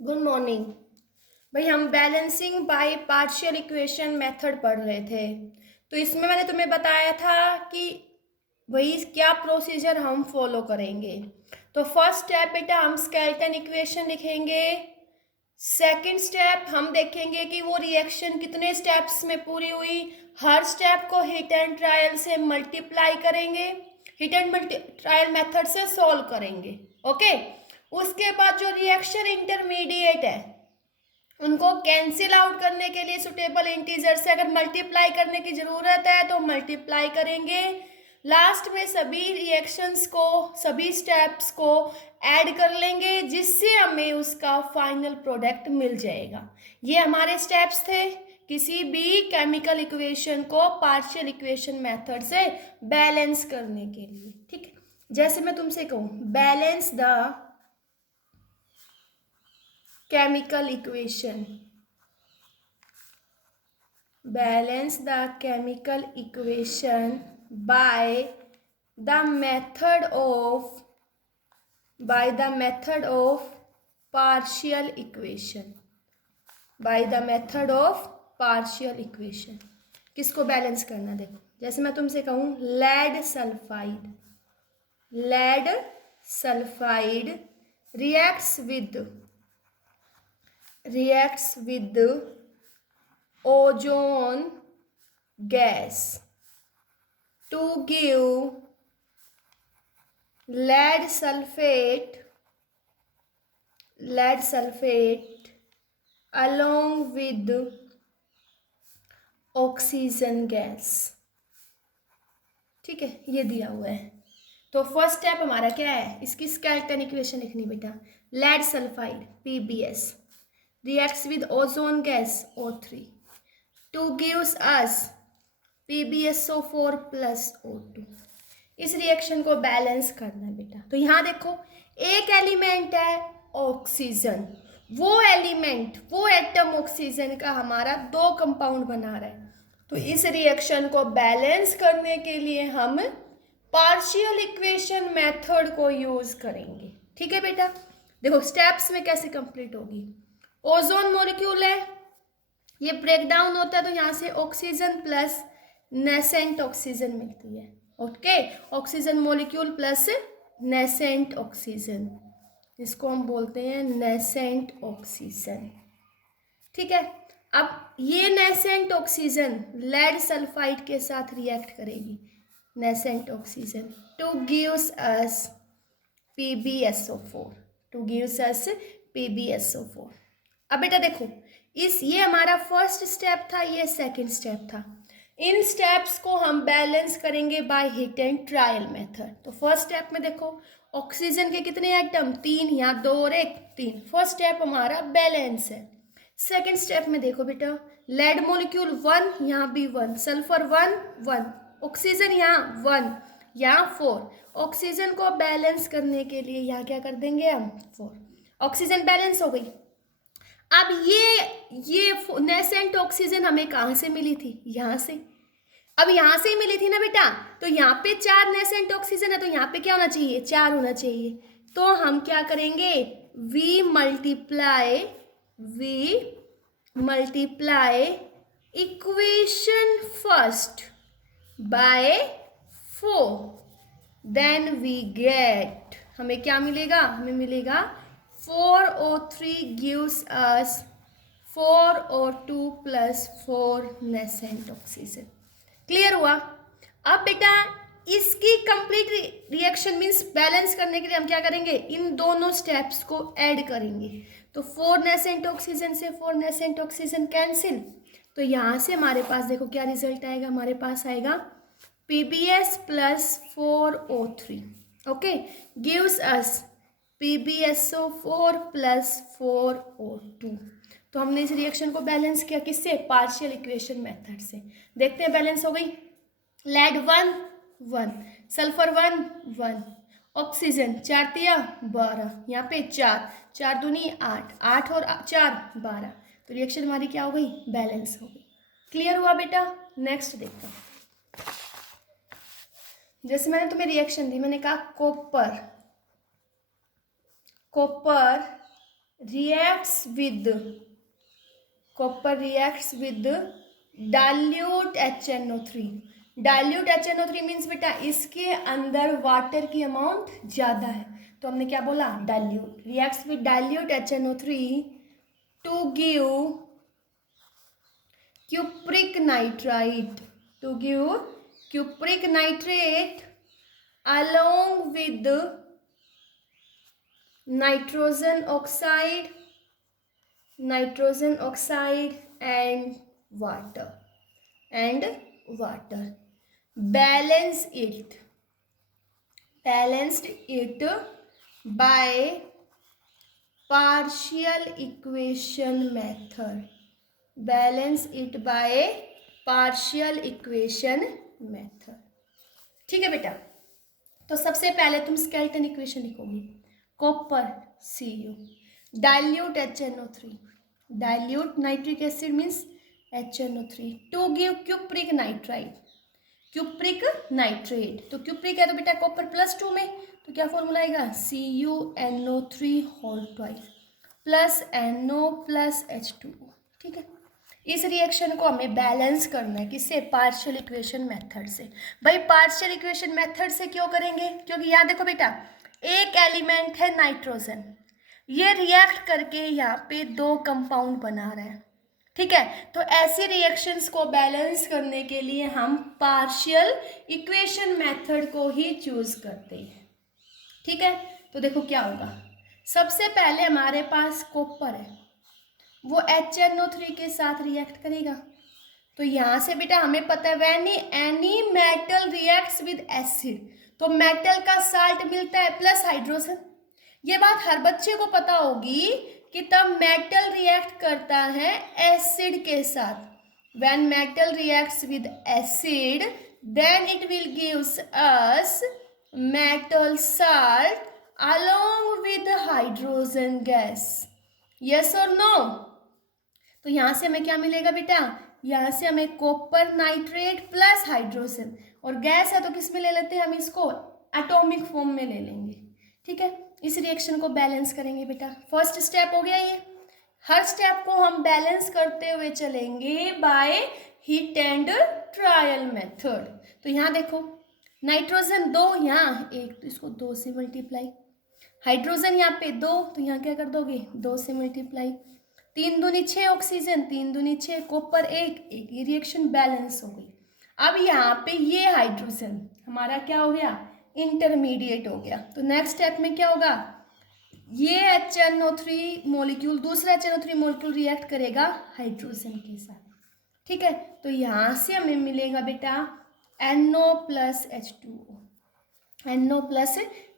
Good morning. भाई हम balancing by partial equation method पढ़ रहे थे। तो इसमें मैंने तुम्हें बताया था कि वही क्या प्रोसीजर हम फॉलो करेंगे। तो फर्स्ट स्टेप बेटा हम स्केलेटन इक्वेशन लिखेंगे। सेकंड स्टेप हम देखेंगे कि वो रिएक्शन कितने स्टेप्स में पूरी हुई। हर स्टेप को हिट एंड ट्रायल से मल्टीप्लाई करेंगे, हिट एंड ट्रायल मेथड से सॉल्व करेंगे। ओके। उसके बाद जो रिएक्शन इंटरमीडिएट है उनको कैंसिल आउट करने के लिए सुटेबल इंटीजर से अगर मल्टीप्लाई करने की जरूरत है तो मल्टीप्लाई करेंगे। लास्ट में सभी रिएक्शंस को, सभी स्टेप्स को ऐड कर लेंगे जिससे हमें उसका फाइनल प्रोडक्ट मिल जाएगा। ये हमारे स्टेप्स थे किसी भी केमिकल इक्वेशन को पार्शियल इक्वेशन मेथड से बैलेंस करने के लिए। ठीक है, जैसे मैं तुमसे कहूँ balance the chemical equation, balance the chemical equation by the method of partial equation, by the method of partial equation। किसको बैलेंस करना, देखो जैसे मैं तुमसे कहूँ lead sulphide reacts with ozone gas to give lead sulfate along with oxygen gas. ठीक है, ये दिया हुआ है। तो फर्स्ट स्टेप हमारा क्या है, इसकी स्केलेटन इक्वेशन लिखनी बेटा। Lead sulphide PbS reacts with ozone gas O3 to gives us PbSO4 plus O2। इस रिएक्शन को बैलेंस करना है बेटा। तो यहाँ देखो एक एलिमेंट है ऑक्सीजन, वो एलिमेंट, वो एटम ऑक्सीजन का हमारा दो कंपाउंड बना रहा है। तो इस रिएक्शन को बैलेंस करने के लिए हम पार्शियल इक्वेशन मेथड को यूज करेंगे। ठीक है बेटा, देखो स्टेप्स में कैसे कंप्लीट होगी। ओजोन मॉलिक्यूल है, ये ब्रेक डाउन होता है तो यहाँ से ऑक्सीजन प्लस नेसेंट ऑक्सीजन मिलती है। Okay, oxygen molecule plus nascent oxygen, इसको हम बोलते हैं नेसेंट ऑक्सीजन। ठीक है, अब ये नेसेंट ऑक्सीजन लेड सल्फाइड के साथ रिएक्ट करेगी, nascent oxygen two gives us PbSO4, अब बेटा देखो ये हमारा फर्स्ट स्टेप था, ये सेकंड स्टेप था। इन स्टेप्स को हम बैलेंस करेंगे by hit and trial method. तो फर्स्ट स्टेप में देखो ऑक्सीजन के कितने एटम, 3, यहाँ 2 और 1, 3। फर्स्ट स्टेप हमारा बैलेंस है। सेकंड स्टेप में देखो बेटा लेड मॉलिक्यूल 1, यहाँ भी 1, सल्फर 1, 1, ऑक्सीजन यहाँ 1, यहाँ 4। ऑक्सीजन को बैलेंस करने के लिए यहाँ क्या कर देंगे हम 4। ऑक्सीजन बैलेंस हो गई। अब ये नेसेंट ऑक्सीजन हमें कहाँ से मिली थी, यहाँ से। अब यहाँ से ही मिली थी ना बेटा, तो यहाँ पे 4 नेसेंट ऑक्सीजन है तो यहाँ पे क्या होना चाहिए, 4 होना चाहिए। तो हम क्या करेंगे, we multiply equation first by 4, then we get, हमें क्या मिलेगा, हमें मिलेगा 4O3 gives us 4O2 plus 4 nascent oxygen. Clear हुआ। अब बेटा इसकी कंप्लीट रिएक्शन मीन्स बैलेंस करने के लिए हम क्या करेंगे, इन दोनों स्टेप्स को ऐड करेंगे। तो 4 नेसेंट ऑक्सीजन से 4 नेसेंट ऑक्सीजन कैंसिल, तो यहाँ से हमारे पास देखो क्या रिजल्ट आएगा, हमारे पास आएगा PbS plus 4O3। Okay, gives us PbSO4 plus 4O2। तो हमने इस रिएक्शन को बैलेंस किया किससे, पार्शियल इक्वेशन मेथड से। देखते हैं बैलेंस हो गई। लेड 1, 1, सल्फर 1, 1, ऑक्सीजन 4 तिया 12, यहाँ पे 4, 4 दूनी 8, 8 और 4 12। तो रिएक्शन हमारी क्या हो गई, बैलेंस हो गई। क्लियर हुआ बेटा। नेक्स्ट देखते हैं। जैसे मैंने तुम्हें रिएक्शन दी, मैंने कहा copper reacts with copper reacts with dilute HNO3. Dilute HNO3 means बेटा इसके अंदर वाटर की अमाउंट ज़्यादा है, तो हमने क्या बोला, dilute. Reacts with dilute HNO3 to give cupric nitrite, to give cupric nitrate along with nitrogen oxide and water. Balanced it by partial equation method. ठीक है बेटा. तो सबसे पहले तुम स्केलेटन इक्वेशन लिखोगी. Copper Cu, dilute HNO3, dilute nitric acid means HNO3 to give cupric nitrite, cupric nitrate. तो cupric है तो बेटा कॉपर +2 में, तो क्या फॉर्मूला आएगा, CuNO3 whole twice plus NO plus H2O. ठीक है. इस रिएक्शन को हमें बैलेंस करना है किससे, पार्शियल इक्वेशन मेथड से. भाई पार्शियल इक्वेशन मेथड से क्यों करेंगे, क्योंकि यहाँ देखो बेटा एक एलिमेंट है नाइट्रोजन, ये रिएक्ट करके यहाँ पे 2 कंपाउंड बना रहा है. ठीक है. तो ऐसी रिएक्शंस को बैलेंस करने के लिए हम पार्शियल इक्वेशन मेथड को ही चूज करते हैं. ठीक है. तो देखो क्या होगा, सबसे पहले हमारे पास कॉपर है, वो HNO3 के साथ रिएक्ट करेगा. तो यहाँ से बेटा हमें पता है when any metal reacts with acid, तो मेटल का साल्ट मिलता है प्लस हाइड्रोजन. ये बात हर बच्चे को पता होगी कि तब मेटल रिएक्ट करता है एसिड के साथ. When metal reacts with acid then it will gives us metal salt along with hydrogen gas. Yes और नो. तो यहाँ से हमें क्या मिलेगा बेटा, यहाँ से हमें कॉपर नाइट्रेट प्लस हाइड्रोजन, और गैस है तो किस में ले लेते हैं हम इसको, एटॉमिक फॉर्म में ले लेंगे. ठीक है. इस रिएक्शन को बैलेंस करेंगे बेटा. फर्स्ट स्टेप हो गया ये. हर स्टेप को हम बैलेंस करते हुए चलेंगे by heat and trial method. तो यहाँ देखो नाइट्रोजन 2, यहाँ 1, तो इसको 2 से मल्टीप्लाई, हाइड्रोजन यहाँ पे 2, तो यहाँ क्या कर दोगे 2 से मल्टीप्लाई, 3 दूनी 6 ऑक्सीजन, 3 दूनी 6, कॉपर 1, ये रिएक्शन बैलेंस हो गई. अब यहाँ पे ये हाइड्रोजन हमारा क्या हो गया, इंटरमीडिएट हो गया. तो नेक्स्ट स्टेप में क्या होगा, ये HNO3 मॉलिक्यूल, दूसरा HNO3 मॉलिक्यूल रिएक्ट करेगा हाइड्रोजन के साथ. ठीक है. तो यहाँ से हमें मिलेगा बेटा NO प्लस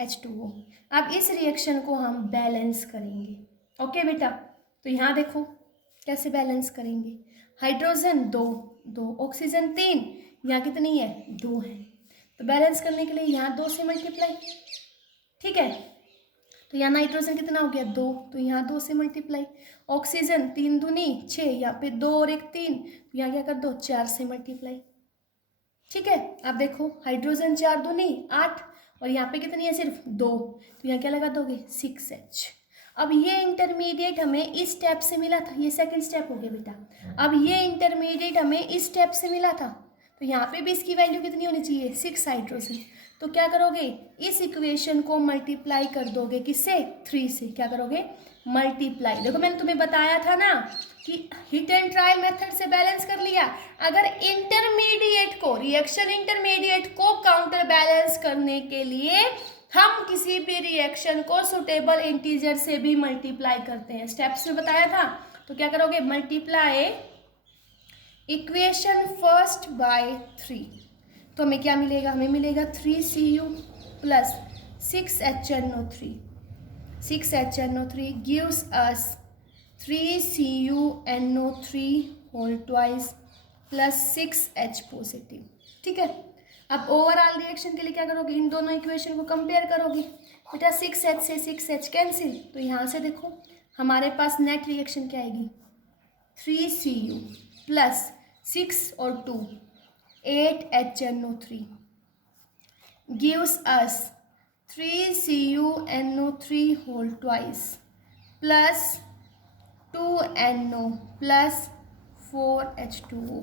H2O. अब इस रिएक्शन को हम बैलेंस करेंगे. ओके बेटा. तो यहाँ देखो कैसे बैलेंस करेंगे, हाइड्रोजन 2, ऑक्सीजन 3, यहाँ कितनी है 2 है. तो बैलेंस करने के लिए यहाँ 2 से मल्टीप्लाई. ठीक है. तो यहाँ नाइट्रोजन कितना हो गया 2, तो यहाँ 2 से मल्टीप्लाई, ऑक्सीजन 3 दूनी 6, यहाँ पे 2 और 1 3, तो यहाँ क्या कर दो 4 से मल्टीप्लाई. ठीक है. अब देखो हाइड्रोजन 4 दूनी 8, और यहाँ पे कितनी है सिर्फ 2, तो यहाँ क्या लगा दोगे 6H. अब ये इंटरमीडिएट हमें इस स्टेप से मिला था, ये सेकंड स्टेप हो गया बेटा. अब ये इंटरमीडिएट हमें इस स्टेप से मिला था, तो यहाँ पे भी इसकी वैल्यू कितनी होनी चाहिए 6 हाइड्रोजन. तो क्या करोगे, इस इक्वेशन को मल्टीप्लाई कर दोगे किससे, 3 से. क्या करोगे, मल्टीप्लाई. देखो मैंने तुम्हें बताया था ना कि हीट एंड ट्रायल मेथड से बैलेंस कर लिया. अगर इंटरमीडिएट को, रिएक्शन इंटरमीडिएट को काउंटर बैलेंस करने के लिए हम किसी भी रिएक्शन को सुटेबल इंटीजर से भी मल्टीप्लाई करते हैं. स्टेप्स में बताया था. तो क्या करोगे, मल्टीप्लाई इक्वेशन फर्स्ट बाय 3. तो हमें क्या मिलेगा, हमें मिलेगा 3Cu plus 6HNO3. 6HNO3 gives us 3CuNO3 whole twice plus 6H positive. ठीक है. अब ओवरऑल रिएक्शन के लिए क्या करोगे, इन दोनों इक्वेशन को कंपेयर करोगे. बेटा 6H से 6H कैंसिल, तो यहाँ से देखो हमारे पास नेट रिएक्शन क्या आएगी, 3Cu प्लस 6 और 2 8HNO3 gives us 3CuNO3 whole twice plus 2NO plus 4H2O।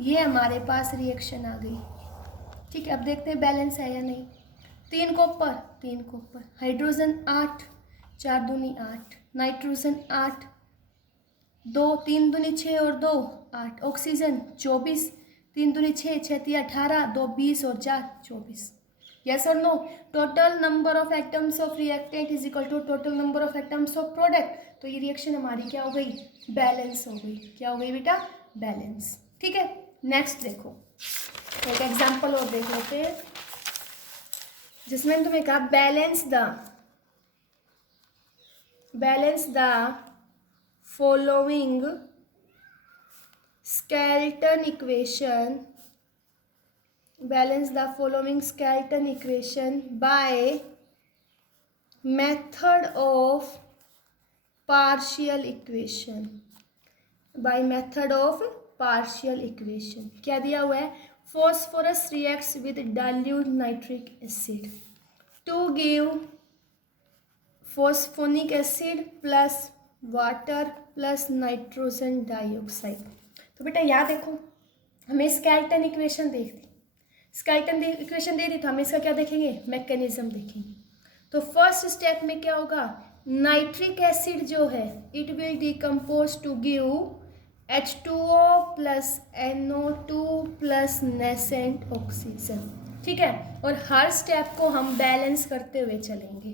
ये हमारे पास रिएक्शन आ गई। ठीक है, अब देखते हैं बैलेंस है या नहीं। 3 कॉपर, हाइड्रोजन 8, 4 दूनी 8, नाइट्रोजन 8, 2 3 दूनी 6 और 2 8, ऑक्सीजन 24, 3 दूनी 6, 6 तिया 18, 2 20 और 4 24। यस और no? Total number of atoms of reactant is equal to total number of atoms of product. तो ये रिएक्शन हमारी क्या हो गई? बैलेंस हो गई। क्या हो गई बेटा? बैलेंस। ठीक है, नेक्स्ट देखो, एक एग्जांपल और देख लेते हैं जिसमें तुम्हें कहा balance the following skeleton equation, balance the following skeleton equation by method of partial equation। क्या दिया हुआ है? phosphorus reacts with dilute nitric acid to give phosphonic acid plus water plus nitrogen dioxide। तो बेटा यहाँ देखो, हमें स्केलेटन इक्वेशन दे दी तो हम इसका क्या देखेंगे? मैकेनिज्म देखेंगे। तो फर्स्ट स्टेप में क्या होगा? नाइट्रिक एसिड जो है it will decompose to give H2O plus NO2 plus nascent oxygen. ठीक है, और हर स्टेप को हम बैलेंस करते हुए चलेंगे।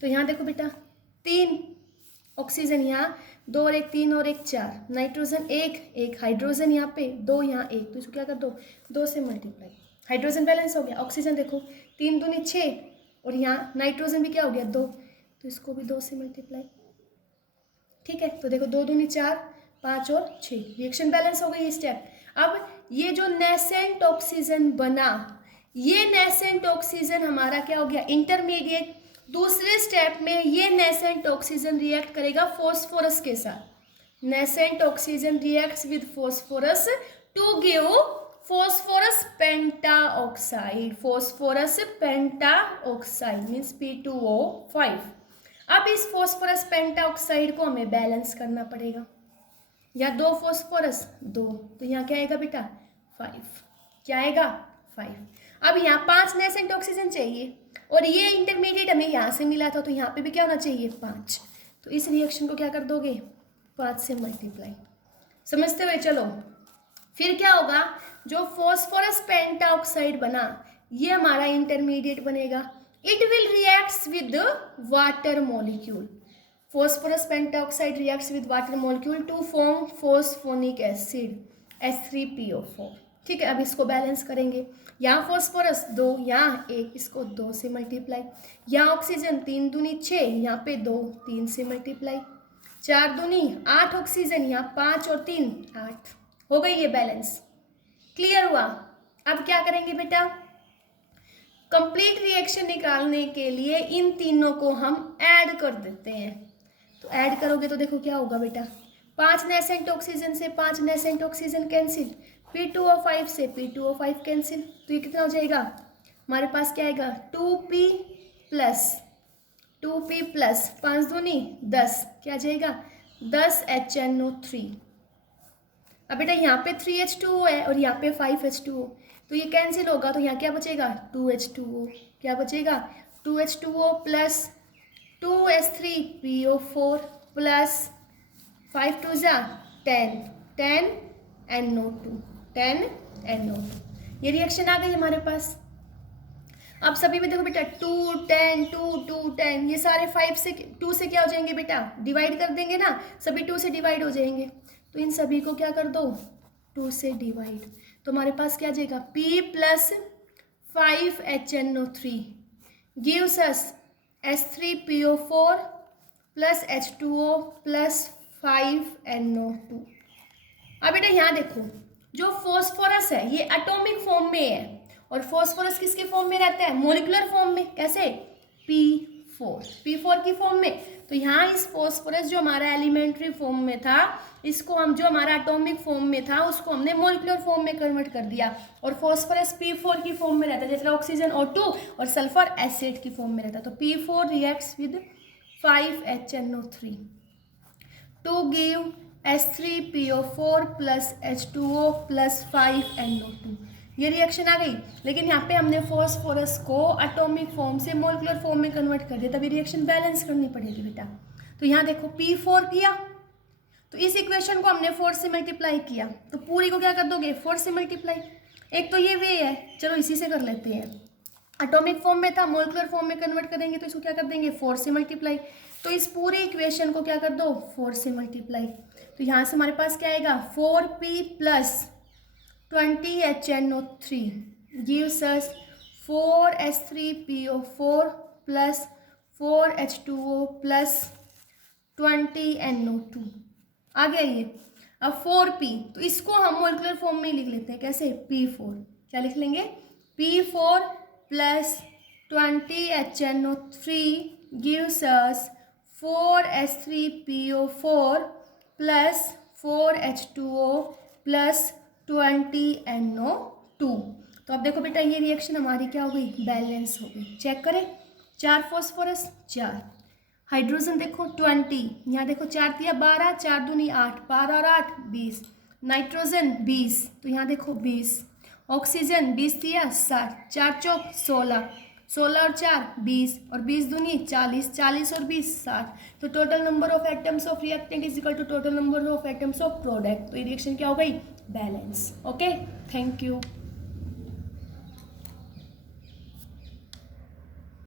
तो यहाँ देखो बेटा, 3 ऑक्सीजन यहाँ, 2 और 1 3 और 1 4, नाइट्रोजन 1 हाइड्रोजन यहाँ पे 2 यहाँ 1, तो इसको क्या कर दो? 2 से मल्टीप्लाई। हाइड्रोजन बैलेंस हो गया। ऑक्सीजन देखो 3 दूनी 6 और यहाँ नाइट्रोजन भी क्या हो गया? 2, तो इसको भी 2 से मल्टीप्लाई। ठीक है, तो देखो 2 दूनी 4, 5 और 6, रिएक्शन बैलेंस हो गई ये स्टेप। अब ये जो नेसेंट ऑक्सीजन बना, ये नेसेंट ऑक्सीजन हमारा क्या हो गया? इंटरमीडिएट। दूसरे स्टेप में ये नेसेंट ऑक्सीजन रिएक्ट करेगा फॉस्फोरस के साथ। Nascent oxygen reacts with phosphorus to give phosphorus pentaoxide. Means P2O5। अब इस फॉस्फोरस पेंटाऑक्साइड को हमें बैलेंस करना पड़ेगा। या 2 फॉस्फोरस 2, तो यहाँ क्या आएगा बेटा? 5। क्या आएगा? 5। अब यहाँ 5 नेसेंट ऑक्सीजन चाहिए और ये इंटरमीडिएट हमें यहाँ से मिला था, तो यहाँ पे भी क्या होना चाहिए? 5। तो इस रिएक्शन को क्या कर दोगे? 5 से मल्टीप्लाई। समझते हुए चलो, फिर क्या होगा? जो फॉस्फोरस पेंटाऑक्साइड बना, ये हमारा इंटरमीडिएट बनेगा। It will reacts with water molecule. Phosphorus pentaoxide reacts with water molecule to form phosphonic acid H3PO4। ठीक है, अब इसको बैलेंस करेंगे। यहाँ फॉस्फोरस 2, यहाँ 1, इसको 2 से मल्टीप्लाई। यहाँ ऑक्सीजन 3 दूनी 6, यहाँ पे 2, 3 से मल्टीप्लाई। 4 दूनी 8 ऑक्सीजन, यहाँ 5 और 3 8। हो गई ये बैलेंस। क्लियर हुआ? अब क्या करेंगे बेटा? कंप्लीट रिएक्शन निकालने के लिए इन तीनों को हम ऐड कर देते हैं। तो ऐड करोगे तो देखो क्या होगा बेटा? 5 नेसेंट ऑक्सीजन से 5 नेसेंट ऑक्सीजन कैंसिल, P2O5 से P2O5 कैंसिल, तो ये कितना हो जाएगा? हमारे पास क्या आएगा? 2P प्लस 5 दूनी 10, क्या आ जाएगा? 10 HNO3। अब बेटा यहाँ पे 3H2O है और यहाँ पे 5H2O, तो ये कैंसिल होगा, तो यहाँ क्या बचेगा? 2H2O। क्या बचेगा? 2H2O प्लस 2H3PO4 प्लस 5 2 जा 10 10NO2। ये रिएक्शन आ गई हमारे पास। अब सभी में देखो बेटा 2 10 2 2 10, ये सारे 5 से 2 से क्या हो जाएंगे बेटा? डिवाइड कर देंगे ना, सभी 2 से डिवाइड हो जाएंगे। तो इन सभी को क्या कर दो? 2 से डिवाइड। तो हमारे पास क्या आ जाएगा? P plus 5HNO3 gives us H3PO4 plus H2O plus 5NO2। अब बेटा यहाँ देखो, जो फॉस्फोरस है ये एटॉमिक फॉर्म में है, और फॉस्फोरस किसके फॉर्म में रहता है? मॉलिक्यूलर फॉर्म में। कैसे? P4 की फॉर्म में। तो यहाँ इस फॉस्फोरस जो हमारा एलिमेंट्री फॉर्म में था, इसको हम जो हमारा एटॉमिक फॉर्म में था उसको हमने मॉलिक्यूलर फॉर्म में कन्वर्ट कर दिया, और फॉस्फोरस P4 की फॉर्म में रहता है, जैसे ऑक्सीजन O2 और सल्फर एसिड की फॉर्म में रहता है। तो P4 reacts with 5HNO3 to give H3PO4 plus H2O plus 5NO2। ये रिएक्शन आ गई, लेकिन यहाँ पे हमने फॉस्फोरस को एटॉमिक फॉर्म से मोलिकुलर फॉर्म में कन्वर्ट कर दिया, तभी रिएक्शन बैलेंस करनी पड़ेगी बेटा। तो यहाँ देखो P4 किया, तो इस इक्वेशन को हमने 4 से मल्टीप्लाई किया, तो पूरी को क्या कर दोगे 4 से मल्टीप्लाई। एक तो ये वे है, चलो इसी से कर लेते हैं। एटॉमिक फॉर्म में था, मोलिकुलर फॉर्म में कन्वर्ट करेंगे तो इसको क्या कर देंगे 4 से मल्टीप्लाई। तो इस पूरे इक्वेशन को क्या कर दो 4 से मल्टीप्लाई। तो यहाँ से हमारे पास क्या आएगा 4P plus 20HNO3 gives us 4H3PO4 plus 4H2O plus 20NO2 आ गया ये। अब 4P, तो इसको हम मोलिकुलर फॉर्म में लिख लेते हैं, कैसे P4। क्या लिख लेंगे P4 plus 20HNO3 gives us 4H3PO4 plus 4H2O plus 20NO2। तो अब देखो बेटा ये रिएक्शन हमारी क्या हो गई बैलेंस हो गई। चेक करें, 4 फॉस्फोरस 4, हाइड्रोजन देखो 20, यहाँ देखो 4 दिया 12, 4 दूनी 8, 12 और 8 20, नाइट्रोजन 20, तो यहाँ देखो 20, ऑक्सीजन 20 दिया 60, 4 चौक 16, 16 और 4 20, और 20 दूनी 40, 40 और 20 60। तो total number of atoms of reactant is equal to total number of atoms of product. तो ये रिएक्शन क्या हो गई बैलेंस। Okay, thank you.